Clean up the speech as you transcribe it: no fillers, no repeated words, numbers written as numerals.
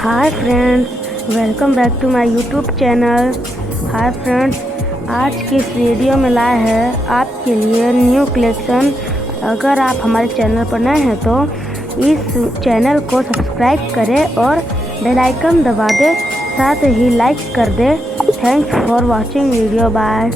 Hi friends, welcome back to my YouTube channel. Hi friends, आज की इस वीडियो में लाए हैं आपके लिए न्यू कलेक्शन। अगर आप हमारे चैनल पर नए हैं तो इस चैनल को सब्सक्राइब करें और बेल आइकन दबा दें, साथ ही लाइक कर दें। Thanks for watching video. Bye.